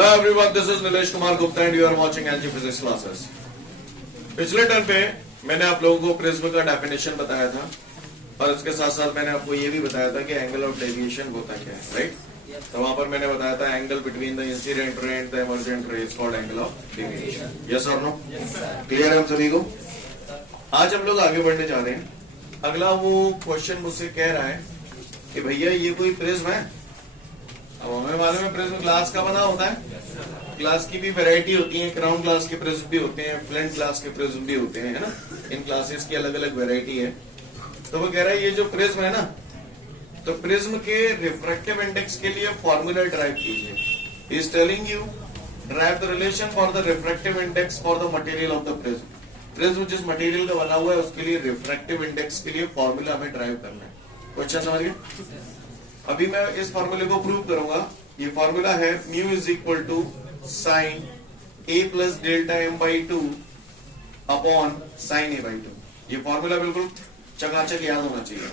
Hello everyone, this is Nilesh Kumar Gupta and you are watching NG physics classes. पिछले term पे मैंने आप लोगों को प्रिज्म का डेफिनेशन बताया था और इसके साथ साथ मैंने आपको ये भी बताया था कि एंगल ऑफ डेविएशन होता क्या है, राइट। तो वहां पर मैंने बताया था एंगल बिटवीन द इंसिडेंट रे एंड द इमर्जेंट रे is called angle of deviation. Yes और नो? क्लियर है हम सभी को? आज हम लोग आगे बढ़ने जा रहे हैं। अगला वो क्वेश्चन मुझसे कह रहा है कि भैया ये कोई प्रिज्म है। अब हमें मालूम है प्रिज्म ग्लास का बना होता है, ग्लास की भी वैरायटी होती है, क्राउन ग्लास के प्रिज्म भी होते हैं, फ्लिंट ग्लास के प्रिज्म भी होते हैं, है ना। इन ग्लासेस की अलग अलग वैरायटी है। तो वो कह रहा है ये जो प्रिज्म है ना, तो प्रिज्म के रिफ्रैक्टिव इंडेक्स के लिए फॉर्मूला ड्राइव कीजिए। Is telling you drive the relation for the refractive index for the material of the prism. Prism जिस मटेरियल का बना हुआ है उसके लिए रिफ्रैक्टिव इंडेक्स के लिए फॉर्मूला हमें ड्राइव करना है। क्वेश्चन समझ गए? अभी मैं इस फॉर्मूले को प्रूव करूंगा। ये फॉर्मूला है mu is equal to sine A plus delta M by two upon sine A by two. ये फॉर्मूला बिल्कुल चकाचक याद होना चाहिए।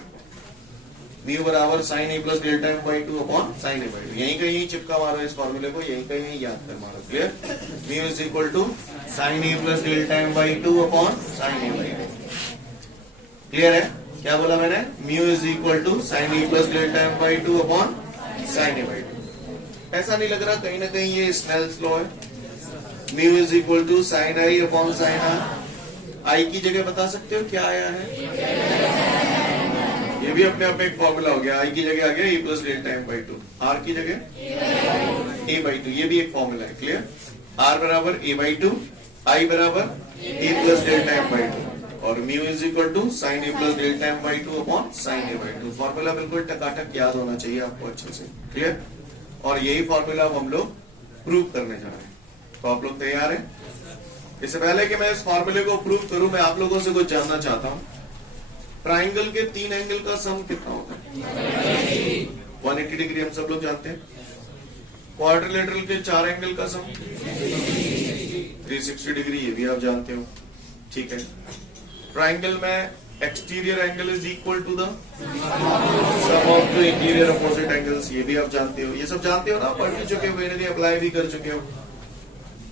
म्यू बराबर sine A plus delta M by two upon sine A by two. यहीं कहीं चिपका मारो इस फॉर्मूले को, यहीं कहीं याद कर मारो। Clear? Mu is equal to sine A plus delta M by two upon sine A by two. Clear है? क्या बोला मैंने? Mu is equal to sine A plus delta M by two upon sine A by two. ऐसा नहीं लग रहा कहीं ना कहीं ये स्नेल्स लॉ है? Mu is equal to sine I upon sine R. I की जगह बता सकते हो क्या आया है? ये भी अपने आप में एक फॉर्मूला हो गया। आई की जगह आ गया A plus delta M by two, R की जगह ए बाई टू। ये भी एक फॉर्मूला है। क्लियर? आर बराबर ए बाई टू, आई बराबर A plus delta M by two और mu is equal to sine A plus delta M by two upon sine A by two. Formula बिल्कुल टकाटक याद होना चाहिए आपको अच्छे से। क्लियर? और यही फॉर्मूला हम लोग प्रूव करने जा रहे हैं। तो आप लोग तैयार हैं? इससे पहले कि मैं इस फॉर्मूले को प्रूव करूं, मैं आप लोगों से कुछ जानना चाहता हूं। ट्राइंगल के 3 एंगल का सम कितना होता है? 180 डिग्री हम सब लोग जानते हैं। क्वाड्रिलेटरल के 4 एंगल का सम 360 डिग्री, ये भी आप जानते हो। ठीक है। ट्राइंगल में exterior angle is equal to the sum of the interior opposite angles, ये भी आप जानते हो। ये सब जानते हो ना, पढ़ भी चुके हो, मैंने अप्लाई भी कर चुके हो।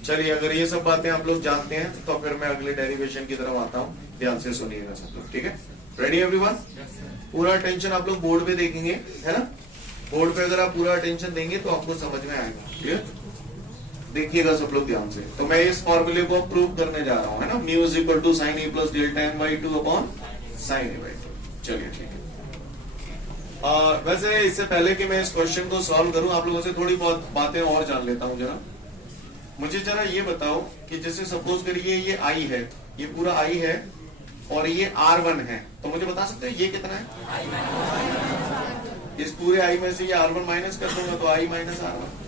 चलिए, अगर ये सब बातें आप लोग जानते हैं तो फिर मैं अगले डेरिवेशन की तरफ आता हूँ। ध्यान से सुनिएगा सब लोग, ठीक है? Ready everyone? पूरा अटेंशन आप लोग बोर्ड पे देखेंगे, है ना। बोर्ड पे अगर आप पूरा अटेंशन देंगे तो आपको समझ में आएगा। क्लियर? देखिएगा सब लोग ध्यान से। तो मैं इस फॉर्मूले को प्रूव करने जा रहा हूँ, है ना। Mu is equal to sine A plus delta M by two upon sine A by two. चलिए, ठीक है। वैसे इससे पहले कि मैं इस क्वेश्चन को सॉल्व करूं, आप लोगों से थोड़ी बहुत बातें और जान लेता हूं। जरा मुझे जरा ये बताओ कि जैसे सपोज करिए ये आई है, ये पूरा आई है और ये R1 है, तो मुझे बता सकते हो ये कितना है? इस पूरे आई में से ये R1 माइनस कर दूंगा तो आई माइनस R1।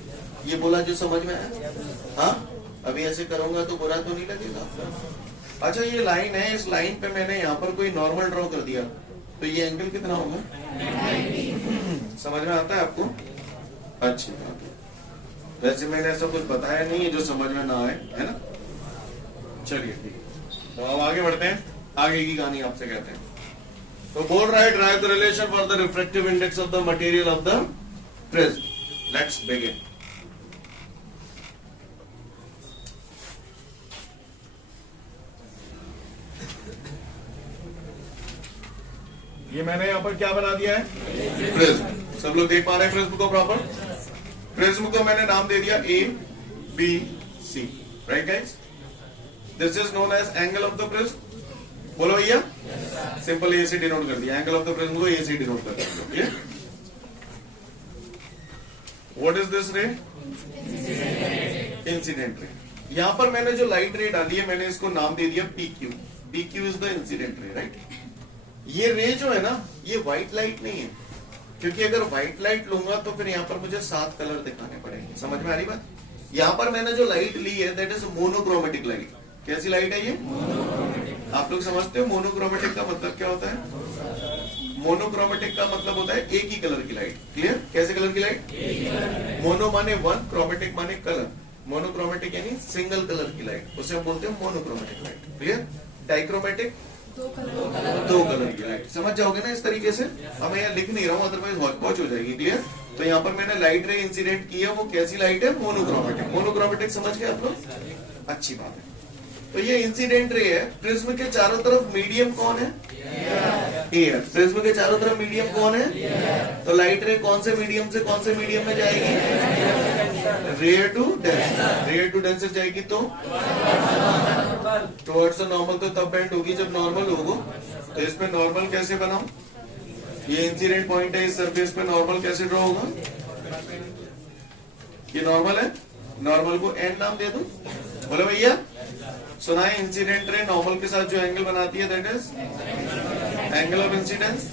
ये बोला जो समझ में आया? हाँ, अभी ऐसे करूंगा तो बुरा तो नहीं लगेगा? अच्छा, ये लाइन है, इस लाइन पे मैंने यहाँ पर कोई नॉर्मल ड्रॉ कर दिया तो ये एंगल कितना होगा? समझ में आता है आपको? अच्छी बात है। वैसे मैंने ऐसा कुछ बताया नहीं है जो समझ में ना आए, है ना। चलिए, ठीक है। तो अब आगे बढ़ते हैं। आगे की कहानी आपसे कहते हैं। तो बोल रहा है drive the relation for the refractive index of the material of the prism. Let's begin. ये मैंने यहाँ पर क्या बना दिया है? प्रिज्म। सब लोग देख पा रहे हैं प्रिज्म को प्रॉपर? प्रिज्म को मैंने नाम दे दिया A B C, right guys? This is known as angle of the prism. बोलो भैया। सिंपल ए से डिनोट कर दिया, एंगल ऑफ द प्रिज्म को ए से डिनोट कर दिया। व्हाट इज दिस रे? Incident ray. यहां पर मैंने जो लाइट रे डाली है, मैंने इसको नाम दे दिया P Q. P Q is the incident रे, राइट। ये रे जो है ना, ये व्हाइट लाइट नहीं है, क्योंकि अगर व्हाइट लाइट लूंगा तो फिर यहाँ पर मुझे 7 कलर दिखाने पड़ेंगे। समझ में आ रही बात? यहाँ पर मैंने जो लाइट ली है दैट इज मोनोक्रोमेटिक लाइट। कैसी लाइट है ये? आप लोग समझते हो मोनोक्रोमेटिक का मतलब क्या होता है? मोनोक्रोमेटिक का मतलब होता है एक ही कलर की लाइट। क्लियर? कैसे कलर की लाइट? मोनो माने 1, क्रोमेटिक माने कलर। मोनोक्रोमेटिक यानी सिंगल कलर की लाइट, उसे हम बोलते हैं मोनोक्रोमेटिक लाइट। क्लियर? डाइक्रोमेटिक दो कलर की लाइट। समझ जाओगे ना इस तरीके से। अब मैं यहाँ लिख नहीं रहा हूँ, अदरवाइज हॉच पॉच हो जाएगी। क्लियर? तो यहाँ पर मैंने लाइट रे इंसिडेंट की है, वो कैसी लाइट है? मोनोक्रोमेटिक। मोनोक्रोमेटिक समझ गए आप लोग? अच्छी बात है। तो ये इंसिडेंट रे है। प्रिज्म के चारों तरफ मीडियम कौन है? एयर। प्रिज्म के चारों तरफ मीडियम कौन है? तो लाइट रे कौन से मीडियम से कौन से मीडियम में जाएगी? Rare to denser. Rare to denser जाएगी तो टुवर्ड्स द नॉर्मल। तो तब बेंड होगी जब नॉर्मल होगा। तो इसमें नॉर्मल कैसे बनाऊं? ये इंसिडेंट पॉइंट है, इस सरफेस पे नॉर्मल कैसे ड्रॉ होगा? ये नॉर्मल है, नॉर्मल को एन नाम दे दूं। बोलो भैया, सुना है इंसिडेंट रे नॉर्मल के साथ जो एंगल बनाती है that is angle of incidence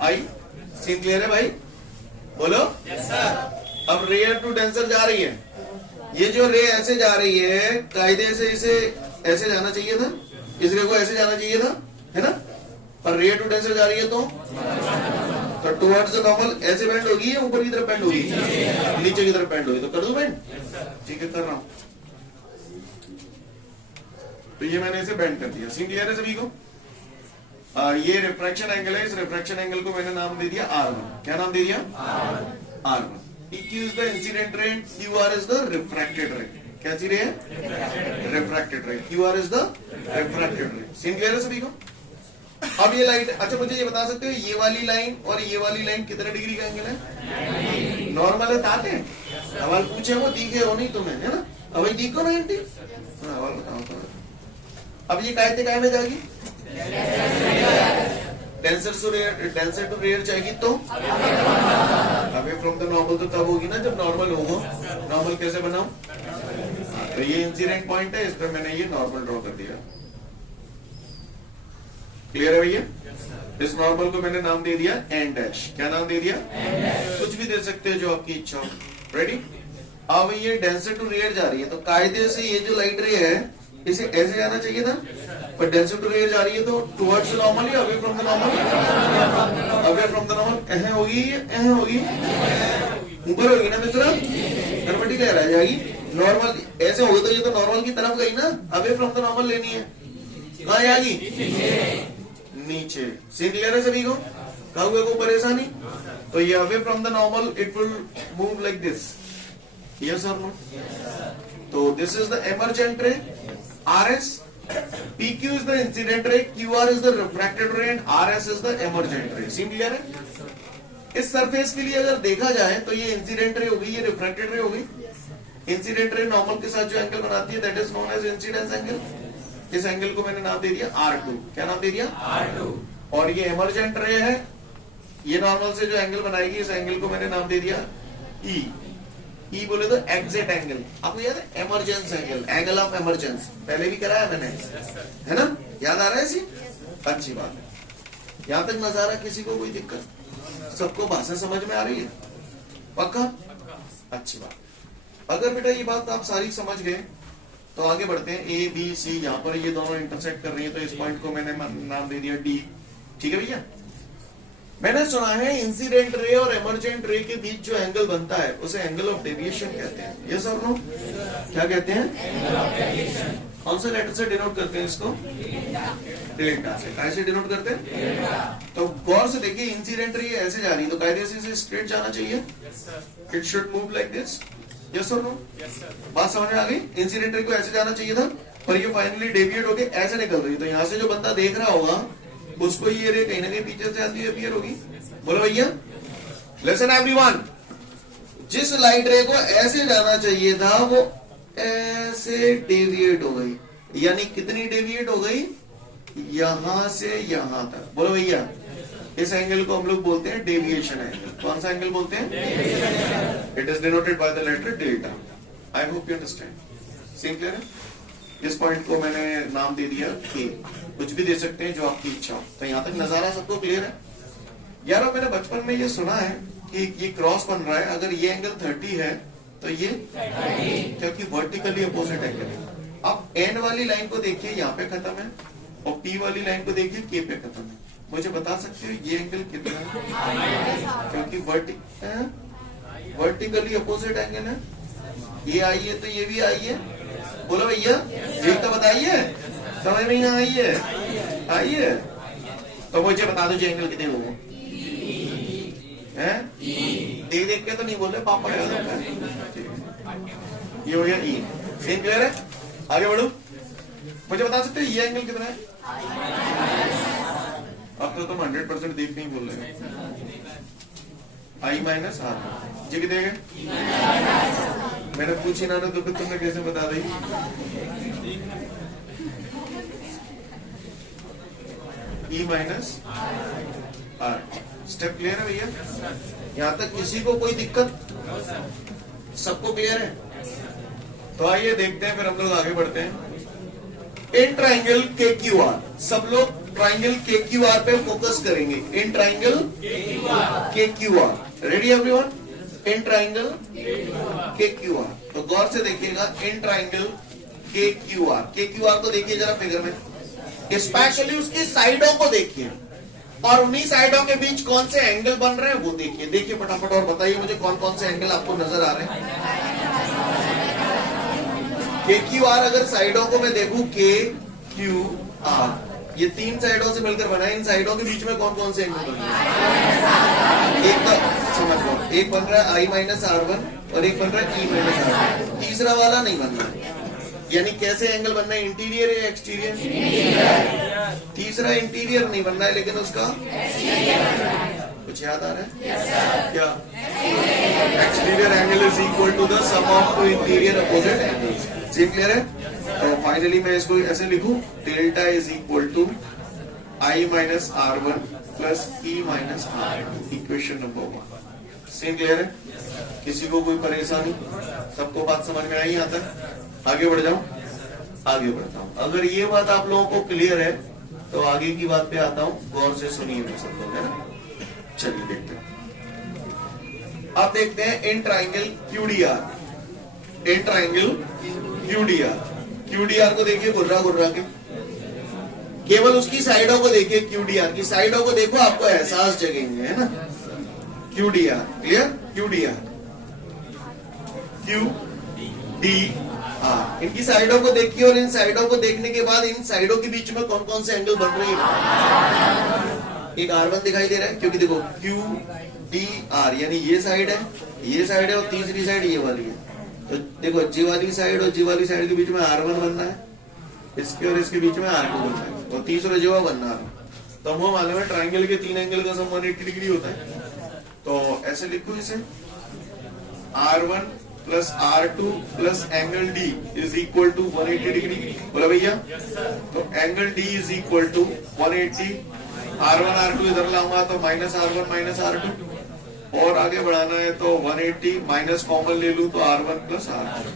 I. Scene clear है भाई? बोलो। yes, अब रेयर टू डेंसर जा रही है, ये जो रे ऐसे जा रही है, कायदे से इसे ऐसे जाना चाहिए था, इस रे को ऐसे जाना चाहिए था, है ना? पर रेयर टू डेंसर जा रही है तो टुवर्ड्स द नॉर्मल ऐसे बेंड होगी या ऊपर की तरफ बेंड होगी? नीचे की तरफ बेंड होगी। तो कर दूं बेंड? ठीक है, कर रहा हूं। तो ये मैंने इसे बेंड कर दिया। सीन क्लियर है सभी को? ये रिफ्रैक्शन एंगल है, इस रिफ्रैक्शन एंगल को मैंने नाम दे दिया R1। क्या नाम दे दिया? R1। PQ is the incident ray, QR is the refracted ray. कैसी रे है? Refracted ray. QR is the refracted ray. Scene clear है सभी को? अब ये लाइट, अच्छा मुझे ये बता सकते हो ये वाली लाइन और ये वाली लाइन कितने डिग्री का एंगल है? नॉर्मल है। ताते सवाल पूछे वो दिखे हो नहीं तुम्हें, है ना? अब वही दिखो 90। सवाल बताओ तो। अब ये कायते काय में जाएगी? डेंसर टू रेयर जाएगी तो अवे फ्रॉम द नॉर्मल। तो तब होगी ना जब नॉर्मल होगा। नॉर्मल कैसे बनाऊं? तो ये इंसिडेंट पॉइंट है, इस पर मैंने ये नॉर्मल ड्रॉ कर दिया। क्लियर है भैया? इस नॉर्मल को मैंने नाम दे दिया एन डैश। क्या नाम दे दिया? कुछ भी दे सकते हो जो आपकी इच्छा हो। रेडी? अब ये डेंसर टू रेयर जा रही है, तो कायदे से ये जो लाइट रे है इसे ऐसे जाना चाहिए था, पर डेंसर टू रेयर जा रही है तो टुवर्ड्स नॉर्मल या away from the normal? Away from the normal. ऐसे होगी, ऐसे होगी, ऊपर होगी ना मित्रा? गड़बड़ी क्या रह जाएगी? नॉर्मल ऐसे होगी तो ये तो नॉर्मल की तरफ गई ना। अवे फ्रॉम द नॉर्मल लेनी है, कहाँ आएगी? नीचे। सीन क्लियर है सभी को? कहा को परेशानी? तो ये away from the normal it will move like this. Yes और नो? तो दिस इज द एमर्जेंट रे RS, PQ is the incident ray, QR is the refracted ray and RS is the emergent ray. Scene clear है? इस surface के लिए अगर देखा जाए तो ये इंसिडेंट रे हो गई, ये रिफ्रैक्टेड रे हो गई। इंसिडेंट रे नॉर्मल के साथ जो एंगल बनाती है that is known as incidence angle. इस एंगल को मैंने नाम दे दिया R2। क्या नाम दे दिया? R2। और ये एमर्जेंट रे है, ये नॉर्मल से जो एंगल बनाएगी इस एंगल को मैंने नाम दे दिया E। ई बोले तो एग्जिट एंगल। आपको याद है? Emergence angle, angle of emergence, पहले भी कराया मैंने, है ना? याद आ रहा है इसी? अच्छी बात है। यहां तक नजारा किसी को कोई दिक्कत? सबको भाषा समझ में आ रही है? पक्का? अच्छी बात। अगर बेटा ये बात आप सारी समझ गए तो आगे बढ़ते हैं। A B C, यहाँ पर ये दोनों इंटरसेक्ट कर रही है तो इस पॉइंट को मैंने नाम दे दिया D। ठीक है भैया? मैंने सुना है इंसिडेंट रे और एमर्जेंट रे के बीच जो एंगल बनता है उसे एंगल ऑफ डेविएशन कहते हैं। यस और नो? क्या कहते हैं? कौन से लेटर से डिनोट करते हैं इसको? डेल्टा से। कैसे डिनोट करते हैं? तो गौर से देखिए, इंसिडेंट रे ऐसे जा रही है तो कायदे से इसे स्ट्रेट जाना चाहिए। It should move like this. Yes और नो? बात समझ में आ गई? इंसिडेंट रे को ऐसे जाना चाहिए था, पर ये फाइनली डेविएट होके ऐसे निकल रही है। तो यहाँ से जो बंदा देख रहा होगा उसको ये रे कहीं ना कहीं पीछे से आती अपीयर होगी। बोलो भैया, लिसन एवरीवन, जिस लाइट रे को ऐसे जाना चाहिए था वो ऐसे डेविएट हो गई। यानी कितनी डेविएट हो गई? यहां से यहां तक। बोलो भैया, इस एंगल को हम लोग बोलते हैं डेविएशन एंगल। कौन सा एंगल बोलते हैं? It is denoted by the letter delta. I hope you understand. Scene clear है? इस पॉइंट को मैंने नाम दे दिया K। कुछ भी दे सकते हैं जो आपकी इच्छा हो। तो यहाँ तक नजारा सबको क्लियर है? यारो, मैंने बचपन में ये सुना है कि ये क्रॉस बन रहा है, अगर ये एंगल 30 है तो ये क्योंकि वर्टिकली अपोजिट एंगल है। अब N वाली लाइन को देखिए, यहाँ पे खत्म है, और P वाली लाइन को देखिए, K पे खत्म है। मुझे बता सकते हो ये एंगल कितना है? क्योंकि वर्टिकली अपोजिट एंगल है। ये आई है तो ये भी आई है। बोलो भैया, ये तो बताइए, समझ में यहाँ आई है? आई है तो मुझे बता दो एंगल कितने होंगे? देख देख के तो नहीं बोल रहे, पापा याद होता है। ये हो गया ई। सेम क्लियर है? आगे बढ़ो। मुझे बता सकते हो ये एंगल कितना है? अब तो तुम 100% देख नहीं बोल रहे हो। आई माइनस आर। ये कितने गए? मैंने पूछी ना तो फिर तुमने कैसे बता दी? E minus are. Step clear है भैया? यहां तक किसी को कोई दिक्कत? सबको क्लियर है? तो आइए देखते हैं, फिर हम लोग आगे बढ़ते हैं। इन ट्राइंगल के क्यू आर, सब लोग ट्राइंगल के क्यू आर पे फोकस करेंगे। इन ट्राइंगल के Q R, ready everyone? In triangle के क्यू आर, तो गौर से देखिएगा। इन ट्राइंगल के क्यू आर को देखिए जरा फिगर में, स्पेशली उसकी साइडों को देखिए और उन्हीं साइडों के बीच कौन से एंगल बन रहे हैं वो देखिए। देखिए फटाफट और बताइए मुझे कौन कौन से एंगल आपको नजर आ रहे हैं। के क्यू आर अगर साइडों को मैं देखूं, के क्यू आर, ये 3 साइडों से मिलकर बना है। इन साइडों के बीच में कौन कौन से एंगल बन रहे हैं? एक तो समझ लो, एक बन रहा है आई माइनस R1 और एक बन रहा है ई माइनस R2। तीसरा वाला नहीं बनना है। यानी कैसे एंगल बनना है? इंटीरियर या एक्सटीरियर? तीसरा इंटीरियर नहीं बनना है, लेकिन उसका कुछ याद आ रहा है? क्या? Exterior angle is equal to the sum of two interior opposite angles. Scene clear है? तो फाइनली मैं इसको ऐसे लिखूं, delta is equal to I minus R1 plus E minus R2, equation number 1। Scene clear है? किसी को कोई परेशानी? सबको बात समझ में आई? यहाँ तक आगे बढ़ जाऊं? आगे बढ़ता हूं। अगर ये बात आप लोगों को क्लियर है तो आगे की बात पे आता हूं। गौर से सुनिए सब लोग, है ना? चलिए देखते हैं। आप देखते हैं इन ट्राइंगल क्यूडीआर। इन ट्राइंगल क्यूडीआर को देखिए गुर्रा गुर्रा के, केवल उसकी साइडों को देखिए। क्यूडीआर की साइडों को देखो, आपको एहसास जगेंगे, है ना? क्यूडीआर क्लियर? क्यूडीआर QDR, इनकी साइडों को देखिए और इन साइडों को देखने के बाद इन साइडों के बीच में कौन कौन से एंगल बन रहे हैं? एक R1 दिखाई दे रहा है, क्योंकि देखो QDR यानी ये साइड है और तीसरी साइड ये वाली है। तो देखो जी वाली साइड और जी वाली साइड के बीच में R1 बनना है, इसके और इसके बीच में R2 बनना है, और तीसरा जो है बनना है। तो हमको मालूम है ट्राइंगल के 3 एंगल का सम 180 डिग्री होता है। तो ऐसे लिखो इसे, R1 plus R2 plus angle D is equal to 180 degree. बोला भैया? तो angle D is equal to 180। R1 R2 इधर लाऊंगा तो माइनस R1 माइनस R2, और आगे बढ़ाना है तो 180 माइनस कॉमन ले लूं तो R1 plus R2,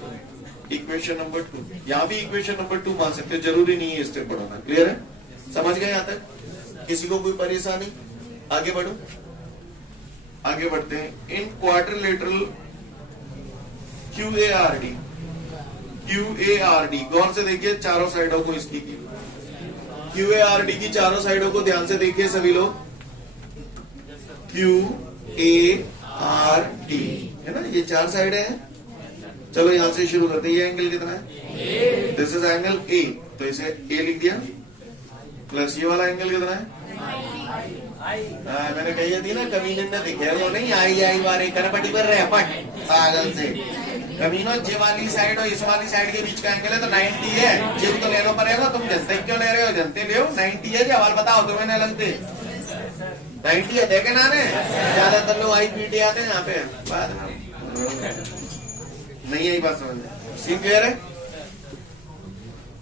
equation number 2। यहाँ भी इक्वेशन नंबर 2 मान सकते, जरूरी नहीं है इस स्टेप पढ़ाना। क्लियर है? समझ गए यहाँ तक? किसी को कोई परेशानी? आगे बढ़ो, आगे बढ़ते हैं। इन क्वाड्रिलेटरल QARD, गौर से देखिए चारों साइडों को इसकी की। QARD की चारों साइडों को ध्यान से देखिए सभी लोग। QARD है ना, ये 4 साइड हैं। चलो यहां से शुरू करते हैं। ये एंगल कितना है? दिस इज एंगल A, तो इसे A लिख दिया। प्लस ये वाला एंगल कितना है? मैंने कही थी ना, कमीने ने दिखे वो नहीं आई वारे करपटी पर रहे पट पागल से। कमीनो जे वाली साइड और इस वाली साइड के बीच का एंगल है तो 90 है। जिम तो लेना पड़ेगा, तुम जनते क्यों ले रहे हो? जनते ले 90 है। सवाल बताओ तुम्हें नहीं लगते 90 है? देखे ना ने ज्यादातर लोग IPT आते हैं यहाँ पे, बाद में नहीं आई बात समझ में। सीन क्लियर है?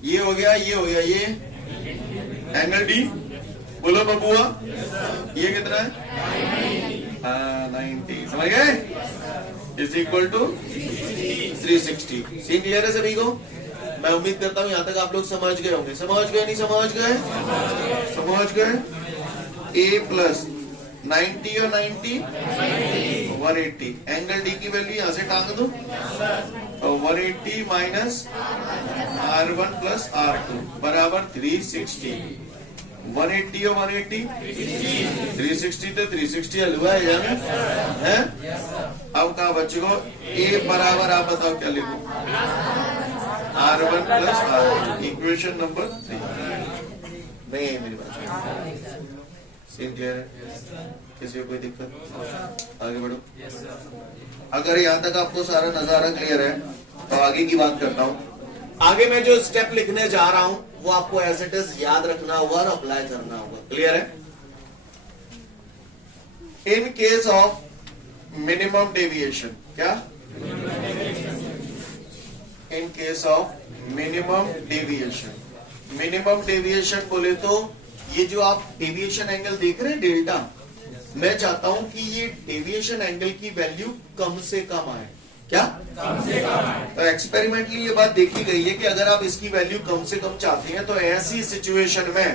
ये हो गया, ये हो गया, ये एंगल D। बोलो बबुआ, ये कितना है? 90। समझ गए? Is equal to 360। Scene clear है सभी को? मैं उम्मीद करता हूं यहां तक आप लोग समझ गए होंगे। समझ गए? नहीं समझ गए? समझ गए? A प्लस 90 और 90 180। एंगल D की वैल्यू यहां से टांग दो, 180 माइनस R1 प्लस R2 बराबर 360। 180 और 180 360 तो 360 हलवा है यानी है। अब कहा बच्चों को A बराबर, आप बताओ क्या लिखो? R1 plus R2, equation number 3। नहीं है मेरी बात। सीन क्लियर है? किसी को कोई दिक्कत? आगे बढ़ो। अगर यहाँ तक आपको सारा नजारा क्लियर है तो आगे की बात करता हूँ। आगे मैं जो स्टेप लिखने जा रहा हूं वो आपको एज इट इज याद रखना होगा और अप्लाई करना होगा। क्लियर है? In case of minimum deviation, क्या? In case of minimum deviation, minimum deviation बोले तो ये जो आप डेविएशन एंगल देख रहे हैं डेल्टा, मैं चाहता हूं कि ये डेविएशन एंगल की वैल्यू कम से कम आए। क्या? कम से कम आए। तो एक्सपेरिमेंटली ये बात देखी गई है कि अगर आप इसकी वैल्यू कम से कम चाहते हैं तो ऐसी सिचुएशन में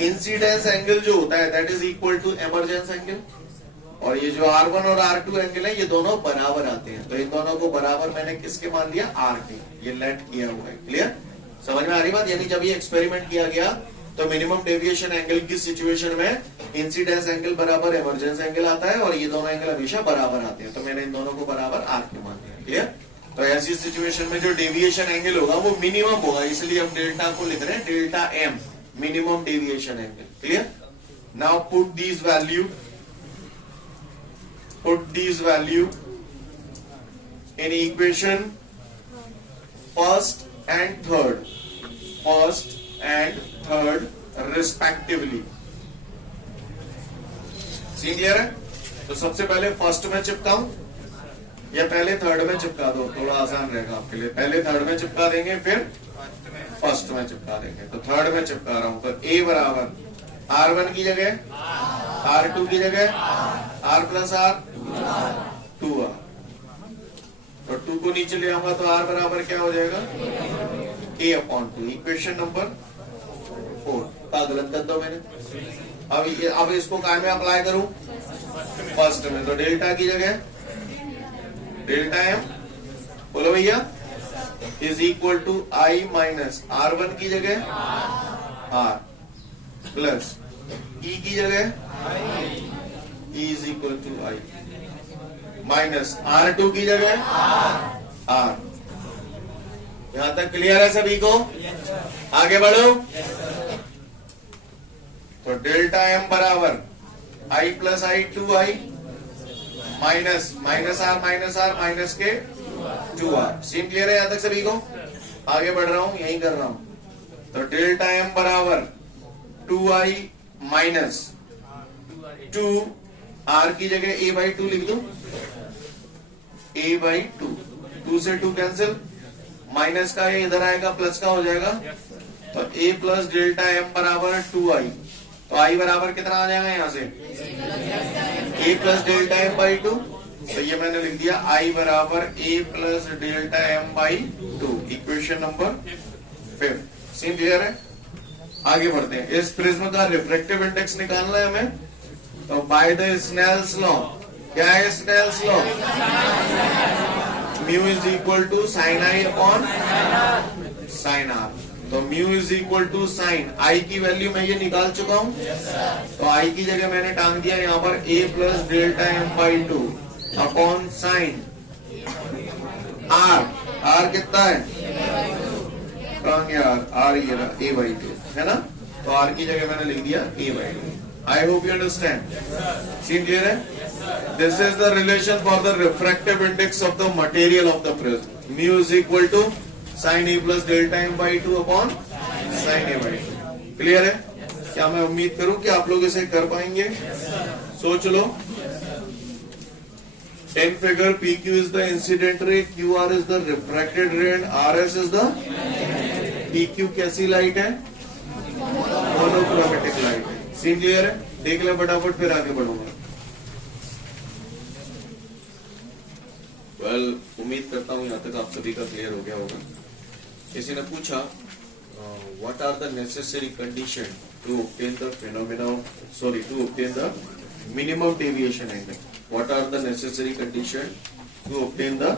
इंसिडेंस एंगल जो होता है that is equal to emergence angle, और ये जो R1 और R2 एंगल है ये दोनों बराबर आते हैं। तो इन दोनों को बराबर मैंने किसके मान लिया? R के। ये लेट किया हुआ है। क्लियर? समझ में आ रही बात? यानी जब ये एक्सपेरिमेंट किया गया तो मिनिमम डेविएशन एंगल की सिचुएशन में इंसिडेंस एंगल बराबर एमरजेंस एंगल आता है और ये दोनों एंगल हमेशा बराबर आते हैं। तो मैंने इन दोनों को बराबर R के मान लिया। क्लियर? तो ऐसी सिचुएशन में जो डेविएशन एंगल होगा वो मिनिमम होगा, इसलिए हम डेल्टा को लिख रहे हैं delta M, minimum deviation angle. Clear? Now put these value in equation first and third respectively। Scene clear है? तो सबसे पहले फर्स्ट में चिपकाऊं या पहले थर्ड में चिपका दो? थोड़ा आसान रहेगा आपके लिए। पहले थर्ड में चिपका देंगे फिर फर्स्ट में चिपका देंगे। तो थर्ड में चिपका रहा हूं। तो A बराबर R1 की जगह R2 की जगह R प्लस R 2R। तो 2 को नीचे ले आऊंगा तो R बराबर क्या हो जाएगा? A/2। इक्वेशन नंबर 4 का गलत कर दो मैंने। अब इसको काय में अप्लाई करूं? फर्स्ट में। तो डेल्टा की जगह डेल्टा M, बोलो भैया, is equal to I minus R1 की जगह R प्लस E की जगह E is equal to I minus R2 की जगह R। यहां तक क्लियर है सभी को? आगे बढ़ो। तो डेल्टा M बराबर I plus I 2I minus R minus के 2R। सीन क्लियर है यहां तक सभी को? आगे बढ़ रहा हूं, यही कर रहा हूं। तो डेल्टा M बराबर 2I माइनस 2R की जगह A/2 लिख दो। A/2, 2 से 2 कैंसिल, माइनस का ये इधर आएगा, प्लस का हो जाएगा। तो A प्लस डेल्टा M बराबर 2I। तो I बराबर कितना आ जाएगा यहाँ से? A plus delta M/2। तो ये मैंने लिख दिया I बराबर A plus delta M/2, equation number 5। Scene clear है? आगे बढ़ते हैं। इस प्रिज्म का रिफ्रैक्टिव इंडेक्स निकालना है हमें। तो बाय द स्नेल्स लॉ, क्या है Snell's law? Mu is equal to sine I upon sine R। तो mu is equal to sine I की वैल्यू मैं ये निकाल चुका हूं। तो I की जगह मैंने टांग दिया यहाँ पर A plus delta M/2 upon sine R कितना है? R ये A/2 है ना। तो R की जगह मैंने लिख दिया A/2। I hope you understand. Seem clear है? This is the relation for the refractive index of the material of the prism. Mu is equal to sin A plus delta M/2 upon sin A/2. Clear है? क्या मैं उम्मीद करूं कि आप लोग इसे कर पाएंगे? सोच लो। 10 figure PQ is the incident ray, QR is the refracted ray and RS is the PQ कैसी लाइट है? मोनोक्रोमेटिक लाइट है। सीन क्लियर है? देख ले फटाफट फिर आगे बढ़ूंगा। वेल, उम्मीद करता हूं यहां तक आप सभी का क्लियर हो गया होगा। किसी ने पूछा what are the necessary condition to obtain the to obtain the minimum deviation angle. What are the necessary condition to obtain the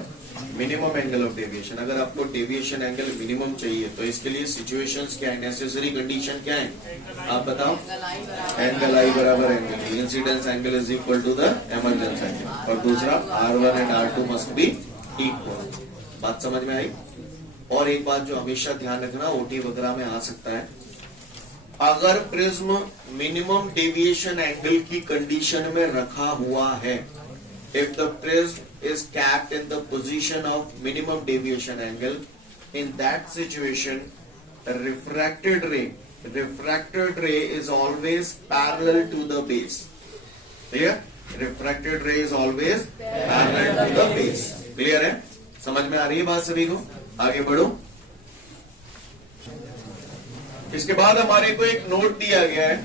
minimum angle of deviation. अगर आपको डेविएशन एंगल मिनिमम चाहिए तो इसके लिए सिचुएशंस क्या है, नेसेसरी कंडीशन क्या है, आप बताओ। एंगल I बराबर angle incidence angle is equal to the emergence angle, और दूसरा R1 and R2 must be equal. बात समझ में आई? और एक बात जो हमेशा ध्यान रखना, ओटी वगैरह में आ सकता है, अगर प्रिज्म मिनिमम डेविएशन एंगल की कंडीशन में रखा हुआ है, if the prism is capped in the position of minimum deviation angle, in that situation refracted ray is always parallel to the base. Clear? Refracted ray is always parallel to the base. Clear है? समझ में आ रही है बात सभी को? आगे बढ़ो। इसके बाद हमारे को एक नोट दिया गया है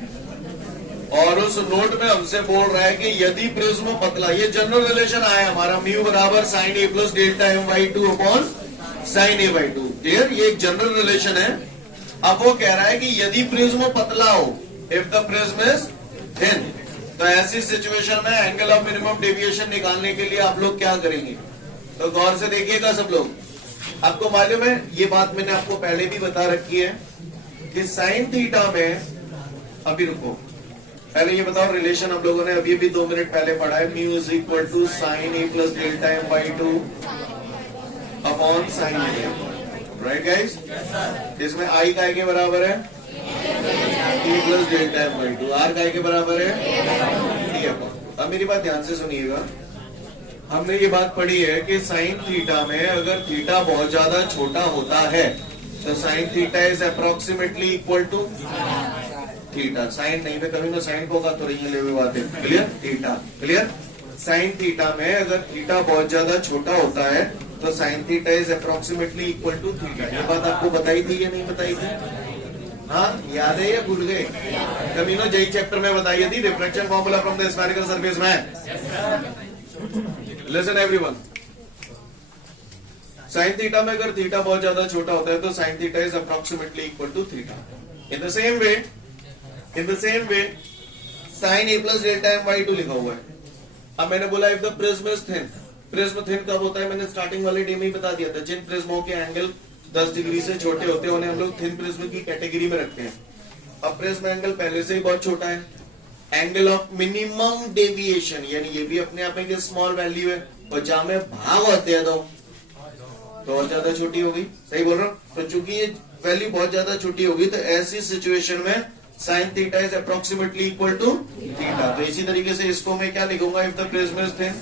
और उस नोट में हमसे बोल रहा है कि यदि प्रिज्म पतला, ये जनरल रिलेशन आया हमारा, म्यू बराबर sine A plus delta M by two upon sine A by two. Clear? ये एक जनरल रिलेशन है। अब वो कह रहा है कि यदि प्रिज्म पतला हो, if the prism is thin, तो ऐसी सिचुएशन में एंगल ऑफ मिनिमम डेविएशन निकालने के लिए आप लोग क्या करेंगे? तो गौर से देखिएगा सब लोग। आपको मालूम है, ये बात मैंने आपको पहले भी बता रखी है कि साइन थीटा में, अभी रुको, पहले ये बताओ रिलेशन हम लोगों ने अभी भी 2 मिनट पहले पढ़ा है, mu is equal to sine A plus delta M by two upon sine A. Right guys? इसमें आई काय के बराबर है e plus delta M by two, R काय के बराबर है टी अपॉन। अब मेरी बात ध्यान से सुनिएगा, हमने ये बात पढ़ी है कि साइन थीटा में अगर थीटा बहुत ज्यादा छोटा होता है तो sine theta is approximately equal to theta. Sine नहीं पे कभी मैं साइन को का तो रही ले हुए बातें। Clear? Theta. Clear? Sine theta में अगर थीटा बहुत ज्यादा छोटा होता है तो sine theta is approximately equal to theta. ये बात आपको बताई थी या नहीं बताई थी? हाँ, याद है या भूल गए? कमीनो जेई चैप्टर में बताई थी, reflection formula from the spherical surface में। लिसन एवरीवन, साइन थीटा में अगर थीटा बहुत ज्यादा छोटा होता है तो sine theta is approximately equal to theta. In the same way sine A plus delta M by two लिखा हुआ है। अब मैंने बोला if the prism is thin, prism thin कब होता है? मैंने स्टार्टिंग वाले डे में ही बता दिया था, जिन प्रिज्मों के एंगल 10 डिग्री से छोटे होते हैं उन्हें हम लोग थिन प्रिज्म की कैटेगरी में रखते हैं। अब प्रिज्म एंगल पहले से ही बहुत छोटा है, एंगल ऑफ मिनिमम डेविएशन, यानी ये भी अपने आप में एक स्मॉल वैल्यू है, और जहां में भाग होते हैं तो बहुत ज्यादा छोटी होगी। सही बोल रहा हूँ? तो चूंकि ये वैल्यू बहुत ज्यादा छोटी होगी तो ऐसी सिचुएशन में sine theta is approximately equal to theta. तो इसी तरीके से इसको मैं क्या लिखूंगा? If the prism is thin,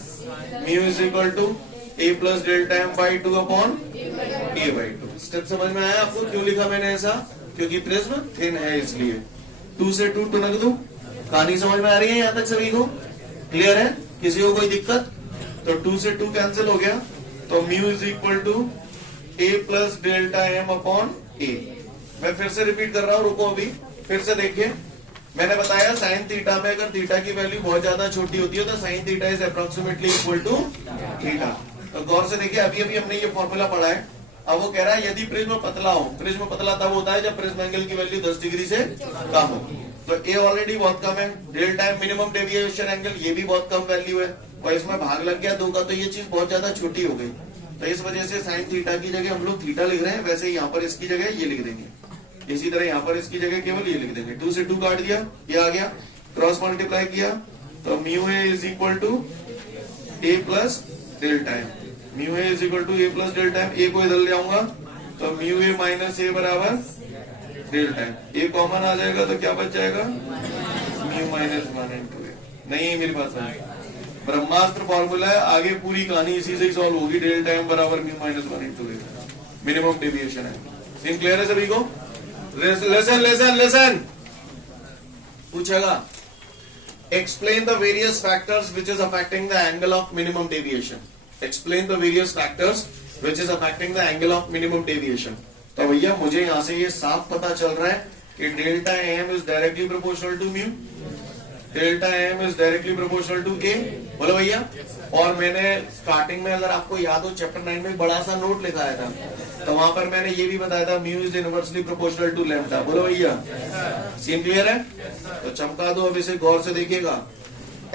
mu is equal to A plus delta M by two upon A by two. Step समझ में आया आपको? क्यों लिखा मैंने ऐसा? क्योंकि प्रिज्म थिन है इसलिए। 2 से 2 टुनक दू। कहानी समझ में आ रही है यहाँ तक सभी को? क्लियर है? किसी को कोई दिक्कत? तो 2 से 2 कैंसिल हो गया, तो mu is equal to A plus delta M upon A. मैं फिर से रिपीट कर रहा हूं, रुको अभी फिर से देखिए। मैंने बताया साइन थीटा में अगर थीटा की वैल्यू बहुत ज्यादा छोटी होती है तो sine theta is approximately equal to theta. तो गौर से देखिए, अभी अभी हमने ये फॉर्मूला पढ़ा है। अब वो कह रहा है यदि प्रिज्म पतला हो, प्रिज्म पतला तब होता है जब प्रिज्म एंगल की वैल्यू 10 डिग्री से कम हो। तो ए ऑलरेडी बहुत कम है, delta M minimum deviation angle ये भी बहुत कम वैल्यू है, और इसमें भाग लग गया 2 का, तो ये चीज बहुत ज्यादा छोटी हो गई। तो इस वजह से साइन थीटा की जगह हम लोग थीटा लिख रहे हैं, वैसे यहाँ पर इसकी जगह ये लिख देंगे, इसी तरह यहाँ पर इसकी जगह केवल ये लिख देंगे। 2 से 2 काट दिया, ये आ गया, क्रॉस मल्टीप्लाई किया तो mu A is equal to A plus delta M. Mu A is equal to A plus delta M, A को इधर ले आऊंगा तो म्यू ए माइनस ए बराबर डेल्टा एम। ए कॉमन आ जाएगा तो क्या बच जाएगा? म्यू माइनस 1 इंटू ए। नहीं मेरी बात समझ, ब्रह्मास्त्र फॉर्मूला है, आगे पूरी कहानी इसी से ही सॉल्व होगी। डेल्टा एम बराबर म्यू माइनस 1 इंटू ए, मिनिमम डेविएशन है। सीन क्लियर है सभी को? लेसन पूछेगा, explain the various factors which is affecting the angle of minimum deviation. Explain the various factors which is affecting the angle of minimum deviation. तो भैया मुझे यहां से ये साफ पता चल रहा है कि delta M is directly proportional to mu, delta M is directly proportional to A. बोलो भैया। और मैंने स्टार्टिंग में अगर आपको याद हो चैप्टर 9 में बड़ा सा नोट लिखाया था, तो वहां पर मैंने ये भी बताया था mu is inversely proportional to lambda. बोलो भैया, सीन क्लियर है? तो चमका दो, अब इसे गौर से देखिएगा।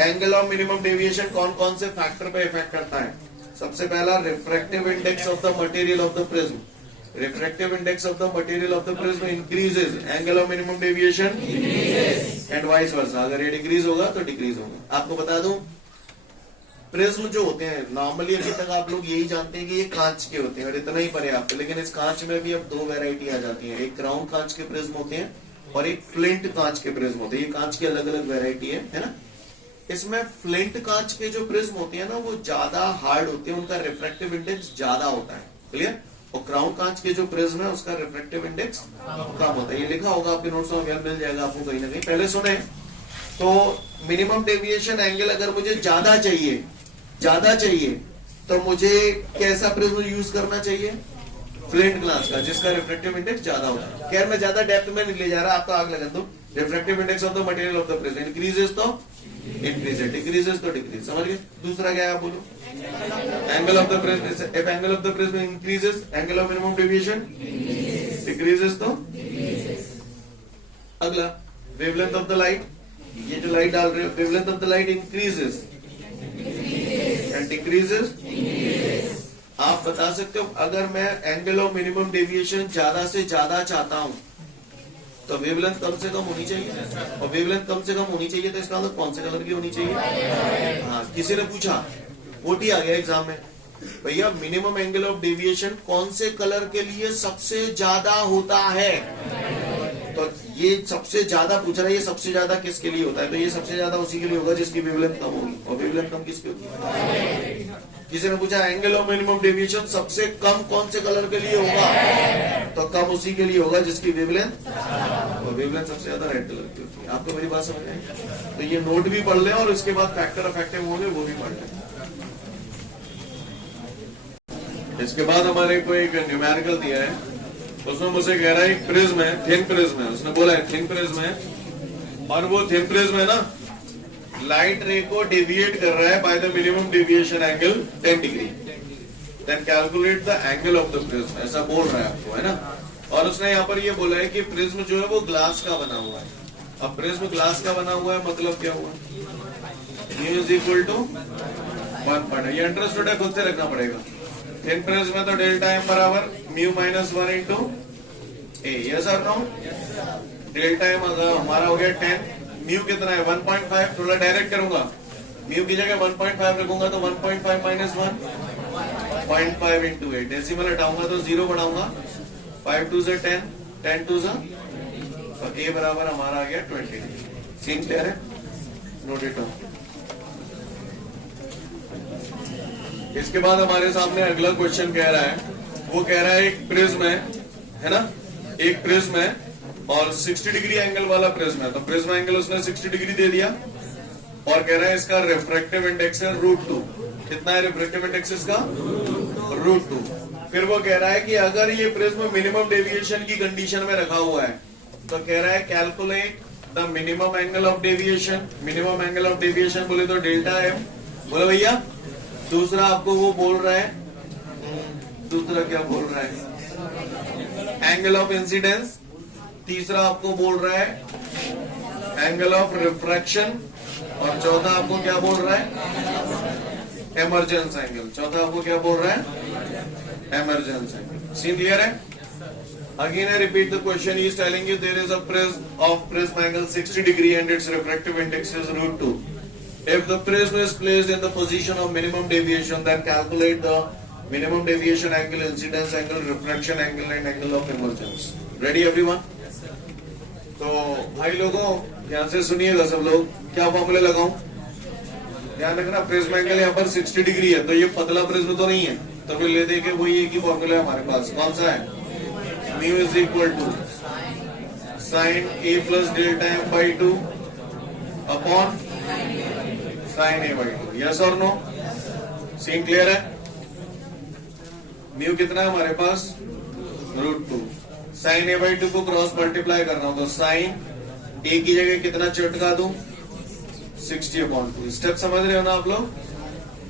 एंगल ऑफ मिनिमम डेविएशन कौन कौन से फैक्टर पे इफेक्ट करता है? सबसे पहला refractive index of the material of the prism. Refractive index of the material of the prism increases, angle of minimum deviation and vice versa। अगर ये डिक्रीज होगा तो डिक्रीज होगा। आपको बता दूं, प्रिज्म जो होते हैं नॉर्मली अभी तक आप लोग यही जानते हैं कि ये कांच के होते हैं और इतना ही परे आपको, लेकिन इस कांच में भी अब 2 वैरायटी आ जाती है। एक राउंड कांच के प्रिज्म होते हैं और एक फ्लिंट कांच के प्रिज्म होते हैं। ये कांच की अलग अलग वेराइटी है ना। इसमें फ्लिंट कांच के जो प्रिज्म होते हैं ना वो ज्यादा हार्ड होते हैं, उनका रिफ्रैक्टिव इंडेक्स ज्यादा होता है, क्लियर। और क्राउन कांच के जो प्रिज्म है उसका रिफ्रैक्टिव इंडेक्स कम होता है। ये लिखा होगा आपके नोट्स में, मिल जाएगा आपको कहीं ना कहीं। पहले सुने तो मिनिमम डेविएशन एंगल अगर मुझे ज्यादा चाहिए तो मुझे कैसा प्रिज्म यूज करना चाहिए? फ्लिंट ग्लास का, जिसका रिफ्रैक्टिव इंडेक्स ज्यादा होता है। खैर मैं ज्यादा डेप्थ में नहीं ले जा रहा, आपको आग लगा दो। Refractive index of the material of the prism increases तो इंक्रीज, डिक्रीजेस तो डिक्रीज। समझ गए? दूसरा क्या है आप बोलो? Angle of the prism, if angle of the prism increases, angle of minimum deviation decreases तो। अगला वेवलेंथ ऑफ द लाइट, ये जो लाइट डाल रहे हो, wavelength of the light increases and decreases. आप बता सकते हो अगर मैं एंगल ऑफ मिनिमम डेविएशन ज्यादा से ज्यादा चाहता हूं तो वेवलेंथ कम से कम होनी चाहिए, और वेवलेंथ कम से कम होनी चाहिए तो इसका मतलब कौन से कलर की होनी चाहिए? हाँ, किसी ने पूछा, ओटी आ गया एग्जाम में, भैया मिनिमम एंगल ऑफ डेविएशन कौन से कलर के लिए सबसे ज्यादा होता है? तो ये सबसे ज्यादा पूछ रहा है, ये सबसे ज्यादा किसके लिए होता है? तो ये सबसे ज्यादा उसी के लिए होगा जिसकी वेवलेंथ कम होगी, और वेवलेंथ कम किसकी होगी? किसी ने पूछा एंगल ऑफ मिनिमम डेविएशन सबसे कम कौन से कलर के लिए होगा? तो कम उसी के लिए होगा जिसकी वेवलेंथ, और वेवलेंथ सबसे ज्यादा रेड कलर की होती है। आपको मेरी बात समझ आई? तो ये नोट भी पढ़ लें और इसके बाद फैक्टर इफेक्टिव होंगे वो भी पढ़ लें। इसके बाद हमारे को एक न्यूमेरिकल दिया है, उसमें मुझे कह रहा है एक प्रिज्म है, थिन प्रिज्म है, उसने बोला है थिन प्रिज्म है, और वो थिन प्रिज्म है ना, लाइट रे को डेविएट कर रहा है by the minimum deviation angle 10 degree, then calculate the angle of the prism, ऐसा बोल रहा है आपको, है ना। और उसने यहाँ पर ये बोला है कि प्रिज्म जो है वो ग्लास का बना हुआ है। अब प्रिज्म ग्लास का बना हुआ है मतलब क्या हुआ? Mu is equal to 1 point, ये अंडरस्टूड है, खुद से रखना पड़ेगा। थिन प्रिज्म में तो डेल्टा एम बराबर mu minus 1 into A, yes और नो? डेल्टा एम अगर हमारा हो गया 10, म्यू कितना है 1.5, थोड़ा डायरेक्ट करूंगा, म्यू की जगह 1.5 रखूंगा तो 1.5 माइनस 1 0.5 इंटू 8, डेसिमल हटाऊंगा तो 0 बढ़ाऊंगा, 5 2 से 10, 10 2 से, और ए बराबर हमारा आ गया 20। सीन क्लियर है? Note it down. इसके बाद हमारे सामने अगला क्वेश्चन कह रहा है, वो कह रहा है एक प्रिज्म है ना, एक प्रिज्म है और 60 डिग्री एंगल वाला प्रिज्म है, तो प्रिज्म एंगल उसने 60 डिग्री दे दिया, और कह रहा है इसका रिफ्रैक्टिव इंडेक्स है √2। कितना है रिफ्रैक्टिव इंडेक्स इसका? √2। फिर वो कह रहा है कि अगर ये प्रिज्म मिनिमम डेविएशन की कंडीशन में रखा हुआ है तो कह रहा है calculate the minimum angle of deviation. Minimum angle of deviation बोले तो डेल्टा एम, बोले भैया। दूसरा आपको वो बोल रहा है, दूसरा क्या बोल रहा है? Angle of incidence. तीसरा आपको बोल रहा है एंगल ऑफ रिफ्रैक्शन, और चौथा आपको क्या बोल रहा है? Emergence angle. चौथा आपको क्या बोल रहा है? Emergence angle. सीन क्लियर है? Again I repeat the question. He is telling you there is a prism angle 60 degree and its refractive index is √2. If the prism is placed in the position of minimum deviation, then calculate the minimum deviation angle, incidence angle, refraction angle and angle of emergence. Ready everyone? तो भाई लोगों ध्यान से सुनिएगा सब लोग, क्या फॉर्मूले लगाऊं? ध्यान रखना, प्रिज्म एंगल यहाँ पर 60 डिग्री है, तो ये पतला प्रिज्म तो नहीं है, तो फिर ले दे के वही एक ही फॉर्मूला है हमारे पास। कौन सा है? Mu is equal to sine A plus delta M by 2 upon sine A by 2। Yes और नो? सीन क्लियर है? म्यू कितना है हमारे पास? √2। साइन ए बाई 2 को क्रॉस मल्टीप्लाई कर रहा हूं, तो साइन ए की जगह कितना चिपका दूं? 60/2। स्टेप समझ रहे हो ना आप लोग?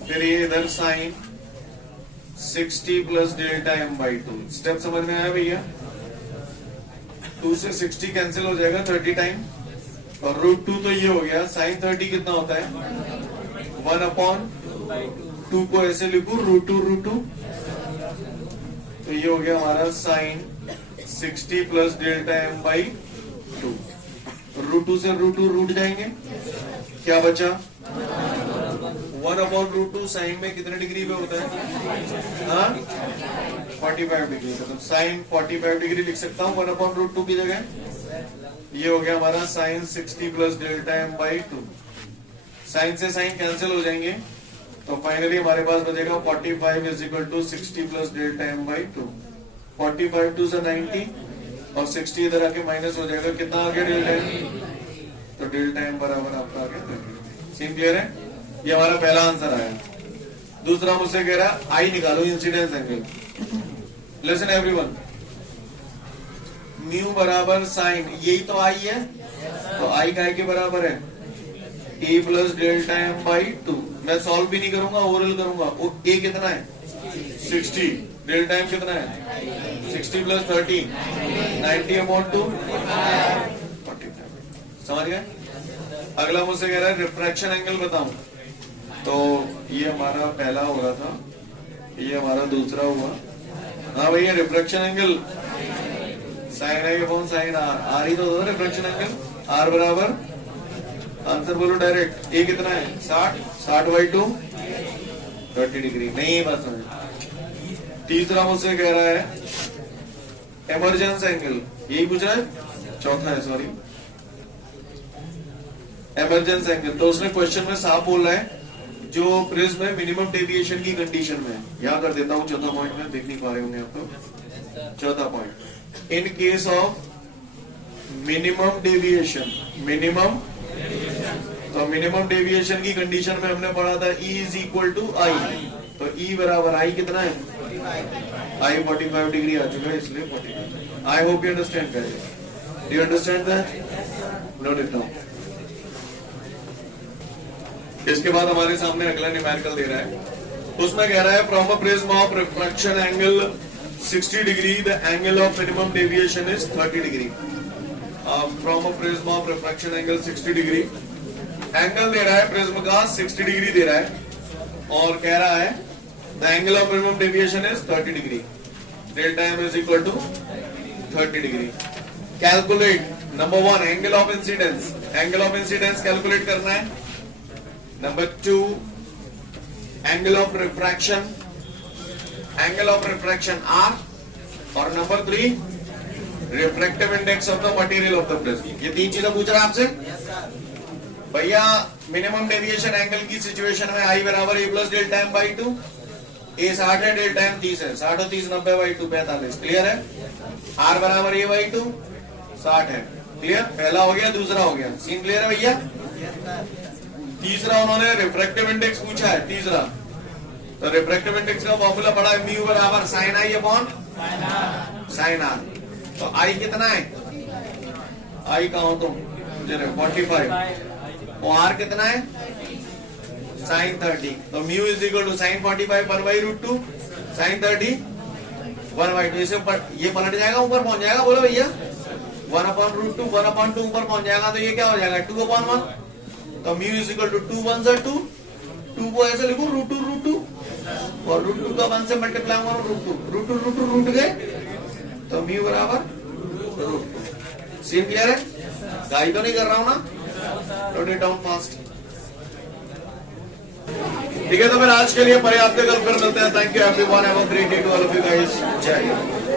फिर ये इधर sine 60 plus delta M by 2। Step समझ में आया भैया? 2 से 60 कैंसिल हो जाएगा 30 टाइम, और √2 तो ये हो गया। साइन 30 कितना होता है? 1/2 को ऐसे लिखू √2, तो ये हो गया हमारा sine 60 plus delta M by 2। √2 से √2 रूट जाएंगे, क्या बचा? 1/√2 साइन में कितने डिग्री पे होता है? हाँ 45 डिग्री, मतलब साइन 45 डिग्री लिख सकता हूँ 1/√2 की जगह। ये हो गया हमारा sine 60 plus delta M by 2। Sine से साइन कैंसिल हो जाएंगे, तो फाइनली हमारे पास बचेगा 45 is equal to 60 plus delta M by 2। 45 two से 90 और 60 इधर आके माइनस हो जाएगा, कितना आ गया डेल्टा एम? तो डेल्टा एम बराबर आपका आ गया। सीन क्लियर है? ये हमारा पहला आंसर आया। दूसरा मुझसे कह रहा है आई निकालो incidence angle. Listen everyone, mu बराबर साइन, यही तो आई है, तो आई काय के बराबर है? ए प्लस डेल्टा एम बाई 2। मैं सॉल्व भी नहीं करूंगा, ओरल करूंगा। ए कितना है? 60। डेल्टा एम कितना है? 60 प्लस 30 90/2 45। समझ गए? अगला मुझसे कह रहा है रिफ्रैक्शन एंगल बताऊं, तो ये हमारा पहला हो रहा था, ये हमारा दूसरा हुआ। हाँ भैया, रिफ्रैक्शन एंगल साइन आई अपॉन साइन आर ही तो होता है रिफ्रैक्शन एंगल। आर बराबर, आंसर बोलो डायरेक्ट, ए कितना है? 60/2 30 डिग्री। नहीं बात समझ। तीसरा मुझसे कह रहा है एमरजेंस एंगल, यही पूछ रहा है, चौथा है सॉरी, एमरजेंस एंगल। तो उसने क्वेश्चन में साफ बोला है जो प्रिज्म है मिनिमम डेविएशन की कंडीशन में। यहां कर देता हूं चौथा पॉइंट में, देख नहीं पा रहे होंगे आप तो। चौथा point, in case of minimum deviation, minimum, तो मिनिमम डेविएशन की कंडीशन में हमने पढ़ा था E इज इक्वल टू आई। तो E बराबर आई कितना है? आई 45 डिग्री आ चुका है, इसलिए 45। आई hope you understand guys. Do you understand that? Note it down. इसके बाद हमारे सामने अगला न्यूमेरिकल दे रहा है, उसमें कह रहा है from a prism of refraction angle 60 degree the angle of minimum deviation is 30 degree. From a prism of refraction angle 60 degree, angle दे रहा है प्रिज्म का 60 डिग्री दे रहा है और कह रहा है the angle of minimum deviation is 30 degree. Delta M is equal to 30 degree. Calculate number 1 angle of incidence, angle of incidence calculate करना है। Number 2 angle of refraction, angle of refraction R, और number 3 refractive index of the material of the prism. ये 3 चीजें पूछ रहा है आपसे भैया। मिनिमम डेविएशन एंगल की सिचुएशन में आई बराबर A plus delta M by 2। A 60 है, डेल्टा एम 30 है, 60 और 30 90/2 45। क्लियर है? आर बराबर ए बाई 2 60 है। क्लियर? पहला हो गया, दूसरा हो गया। सीन क्लियर है भैया? तीसरा उन्होंने रिफ्रैक्टिव इंडेक्स पूछा है, तीसरा। तो रिफ्रैक्टिव इंडेक्स का फॉर्मूला पड़ा है म्यू बराबर साइन आई अपॉन साइन आर। तो आई कितना है? आई कहा हो तुम? 45। और आर कितना है? साइन 30। तो mu is equal to sine 45 1/√2 sine 30 1/2। इसे ये पलट जाएगा, ऊपर पहुंच जाएगा। बोलो भैया 1/√2 1/2 ऊपर पहुंच जाएगा, तो ये क्या हो जाएगा? 2/1। तो म्यू इज इक्वल टू 2 1 2, 2 को ऐसे लिखो √2 और √2 का 1 से मल्टीप्लाई हुआ √2 रूट गए, तो म्यू बराबर √2। सीन क्लियर है? गाइड तो नहीं कर रहा हूं ना? Note it down fast. ठीक है, तो फिर आज के लिए पर्याप्त है, कल फिर मिलते हैं। Thank you everyone, have a great day to all of you guys. जय हिंद।